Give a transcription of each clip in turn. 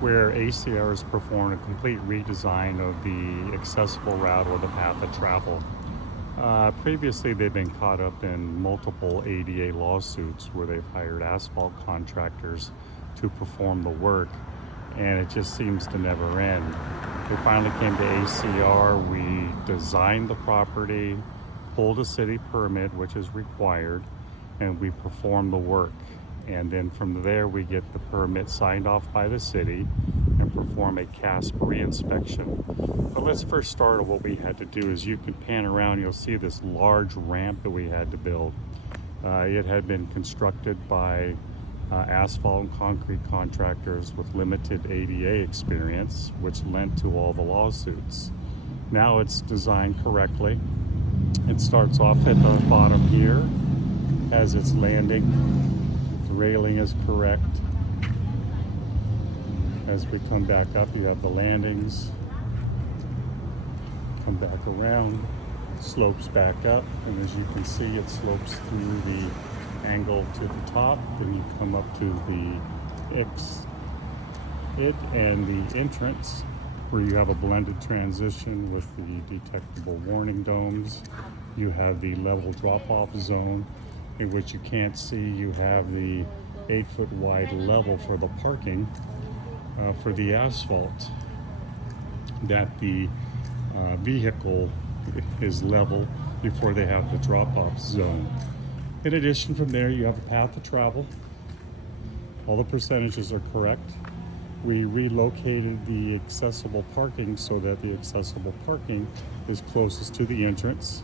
where ACR has performed a complete redesign of the accessible route or the path of travel. Previously, they've been caught up in multiple ADA lawsuits where they've hired asphalt contractors to perform the work, and it just seems to never end. We finally came to ACR, we designed the property, pulled a city permit, which is required, and we perform the work. And then from there, we get the permit signed off by the city and perform a CASp re-inspection. But let's first start on what we had to do. As you can pan around, you'll see this large ramp that we had to build. It had been constructed by asphalt and concrete contractors with limited ADA experience, which lent to all the lawsuits. Now it's designed correctly. It starts off at the bottom here as it's landing. The railing is correct. As we come back up, you have the landings. Come back around, slopes back up, and as you can see, it slopes through the angle to the top. Then you come up to the exit and the entrance, where you have a blended transition with the detectable warning domes. You have the level drop-off zone, in which you can't see. You have the 8-foot wide level for the parking for the asphalt, that the vehicle is level before they have the drop-off zone. In addition, from there you have a path of travel. All the percentages are correct. We relocated the accessible parking so that the accessible parking is closest to the entrance.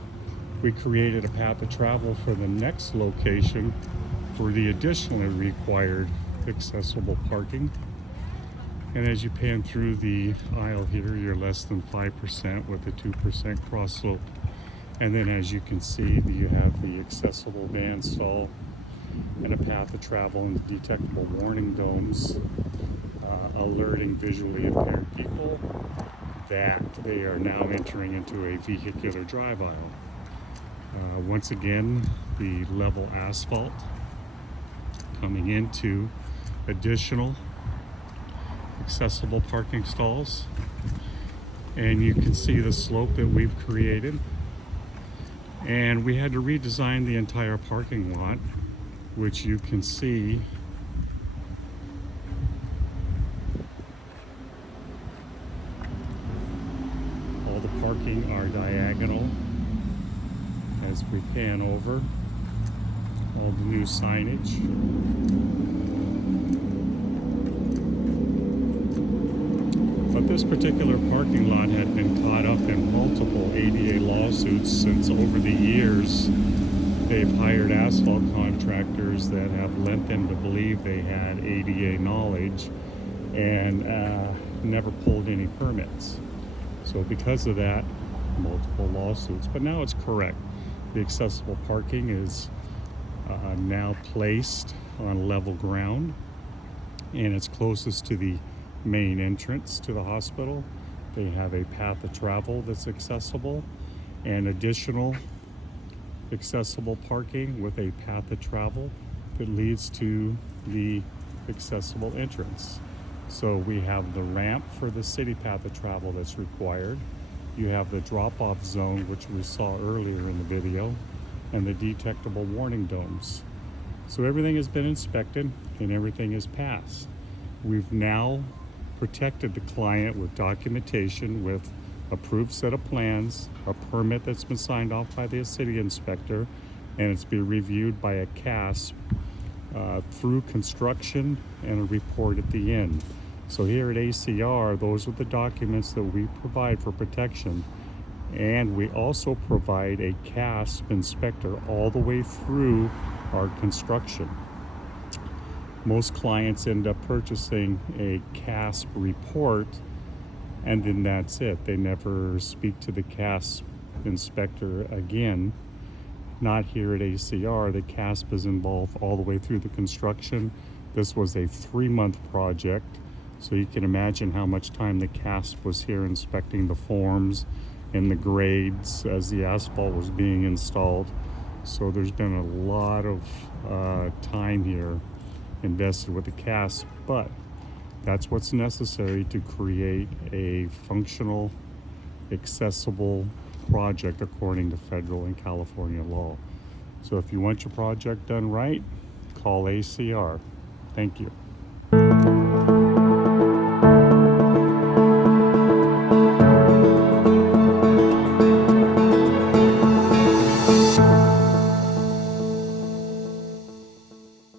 We created a path of travel for the next location for the additionally required accessible parking. And as you pan through the aisle here, you're less than 5% with a 2% cross slope. And then as you can see, you have the accessible van stall and a path of travel and detectable warning domes, alerting visually impaired people that they are now entering into a vehicular drive aisle. Once again, the level asphalt coming into additional accessible parking stalls, and you can see the slope that we've created. And we had to redesign the entire parking lot, which you can see all the parking are diagonal. As we pan over, all the new signage. But this particular parking lot had been caught up in multiple ADA lawsuits since over the years they've hired asphalt contractors that have led them to believe they had ADA knowledge and never pulled any permits. So because of that, multiple lawsuits. But now it's correct. The accessible parking is now placed on level ground, and it's closest to the main entrance to the hospital. They have a path of travel that's accessible and additional accessible parking with a path of travel that leads to the accessible entrance. So we have the ramp for the city path of travel that's required. You have the drop-off zone, which we saw earlier in the video, and the detectable warning domes. So everything has been inspected and everything is passed. We've now protected the client with documentation, with approved set of plans, a permit that's been signed off by the city inspector, and it's been reviewed by a CASp through construction and a report at the end. So here at ACR, those are the documents that we provide for protection. And we also provide a CASp inspector all the way through our construction. Most clients end up purchasing a CASp report, and then that's it. They never speak to the CASp inspector again. Not here at ACR. The CASp is involved all the way through the construction. This was a 3-month project, so you can imagine how much time the CASp was here inspecting the forms and the grades as the asphalt was being installed. So there's been a lot of time here invested with the CASp, but That's what's necessary to create a functional, accessible project according to federal and California law. So if you want your project done right, call ACR. Thank you.